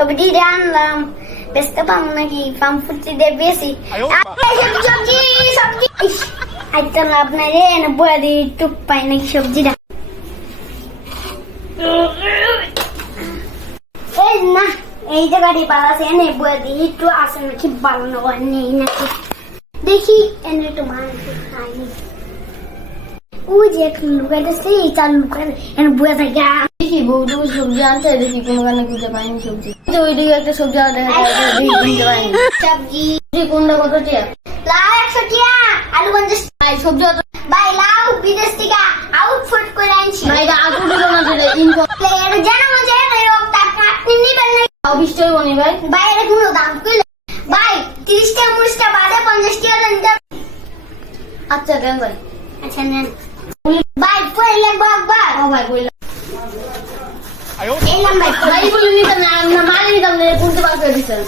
সবজি আনলাম বেচতে পারব নাকি ফার্ম দিয়ে বেশি সবজি সবজি ইস, আজ তো লাভ নাই রে না বয়া দিয়ে টুক পাই নাকি সবজিটা এই না এই জায়গাটি পালাছে এনে বয়া দিয়ে একটু আসে নাকি ভালো না নেই নাকি দেখি এনে একটু মাংস খাই ওই যে এখন লুকাইতেছে এই চাল লুকাই এনে বয়া থাকে দেখি বউটু সবজি আনছে দেখি কোনো কানে খুঁজে পাইনি সবজি। যে ওইদিকে একটা সবজি আলা দেখা যায় দেখি কিনতে পাইনি। সবজি। কোনটা কত টিয়া। লাউ একশো টিয়া আলু পঞ্চাশ। ভাই সবজি অত ভাই লাউ বিদেশ থেকে আউটফুট করে আনছি। ভাই এটা আটু দিল না যেটা ইনকম এটা জানো যে রোগ তাকে আপনি নিবেন না বিশ টাকা বনি ভাই। ভাই এটা কোনো দাম কইলে ভাই তিরিশ টাকা মুরিশ টাকা বাদে পঞ্চাশ টাকা আচ্ছা দেন ভাই। আচ্ছা নেন ভাই পড়লে বাবা ও ভাই কইলাম এই নাম ভাই ভাই বলে নিতাম না না মারি নিতাম না কোনতে বার করে দিচ্ছেন